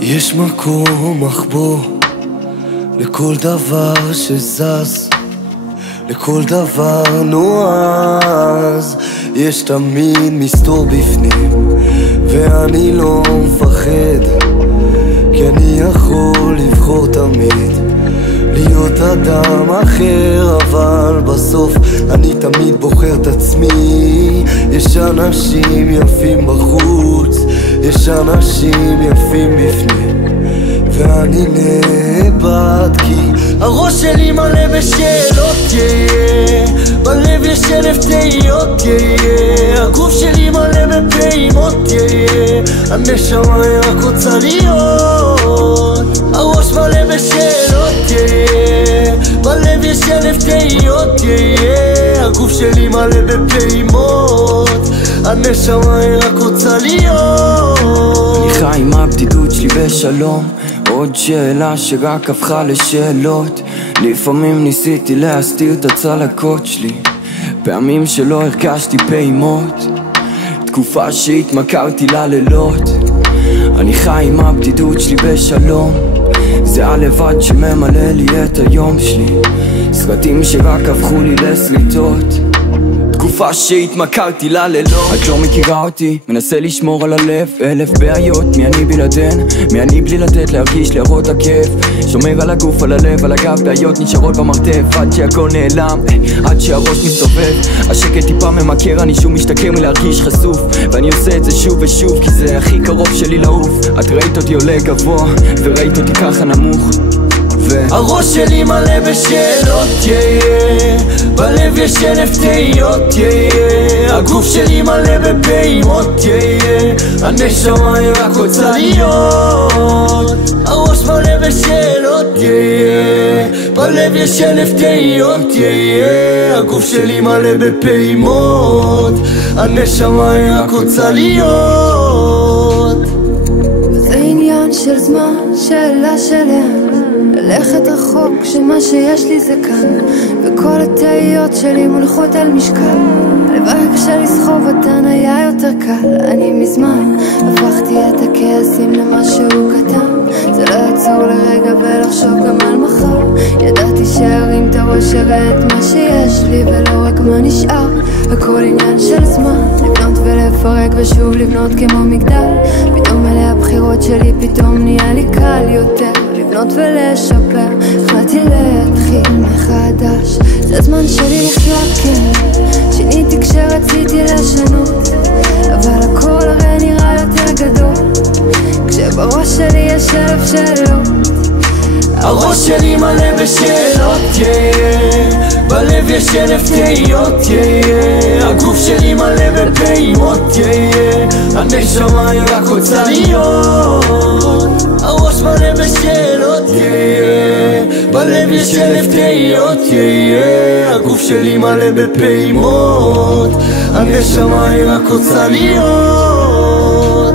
יש מקום מחבוא לכל דבר שזז, לכל דבר נועז. יש תמיד מסתור בפנים ואני לא מפחד, כי אני יכול לבחור תמיד להיות אדם אחר, אבל בסוף אני תמיד בוחר את עצמי. יש אנשים יפים בחוץ, יש אנשים יפים בפנים, ואני נאבד כי הראש שלי מלא בשאלות, בלב יש אלף תהיות, הגוף שלי מלא בפעימות, הנשמה רק רוצה להיות. הראש מלא בשאלות, בלב יש אלף תהיות, הגוף שלי מלא בפעימות, הנשמה רק רוצה להיות. אני חי עם הבדידות שלי בשלום, עוד שאלה שרק הפכה לשאלות. לפעמים ניסיתי להסתיר את הצלקות שלי, פעמים שלא הרגשתי פעימות, תקופה שהתמכרתי ללילות. אני חי עם הבדידות שלי בשלום, זה הלבד שממלא לי את היום שלי, סרטים שרק הפכו לי לסריטות, תקופה שהתמכרתי ללילות. את לא מכירה אותי, מנסה לשמור על הלב, אלף בעיות, מי אני בלעדן, מי אני בלי לתת להרגיש להראות הכיף, שומר על הגוף, על הלב, על הגב, בעיות נשארות במרתף, עד שהכל נעלם, עד שהראש מסתובב, השקט טיפה ממכר, אני שוב משתכר מלהרגיש חשוף, ואני עושה את זה שוב ושוב, כי זה הכי קרוב שלי לעוף. את ראית אותי עולה גבוה, וראית אותי ככה נמוך, הראש שלי מלא בשאלות, בלב יש אלף תהיות, הגוף שלי מלא בפעימות, הנשמה רק רוצה להיות. הראש מלא בשאלות, בלב יש אלף תהיות, הגוף שלי מלא בפעימות, הנשמה רק רוצה להיות. זה עניין של זמן, שאלה שלהם ללכת רחוק, שמה שיש לי זה כאן, וכל התהיות שלי מונחות על משקל. הלוואי כשלסחוב אותן היה יותר קל. אני מזמן הפכתי את הכעסים למשהו קטן, זה לא יעצור לרגע ולחשוב גם על מחר. ידעתי שהרים את הראש, אראה את מה שיש לי ולא רק מה נשאר. הכל עניין של זמן, לבנות ולפרק ושוב לבנות כמו מגדל. פתאום אלה הבחירות שלי, פתאום נהיה לי קל יותר לבנות ולשפר. החלטתי להתחיל מחדש, זה הזמן שלי לחיות, כן. שיניתי כשרציתי לשנות, אבל הכל הרי נראה יותר גדול כשבראש שלי יש אלף שאלות. הראש שלי מלא בשאלות, בלב יש אלף תהיות, הגוף שלי מלא בפעימות, הנשמה רק רוצה להיות. הראש מלא בשאלות, בלב יש אלף תהיות, הגוף שלי מלא בפעימות, הנשמה רק רוצה להיות.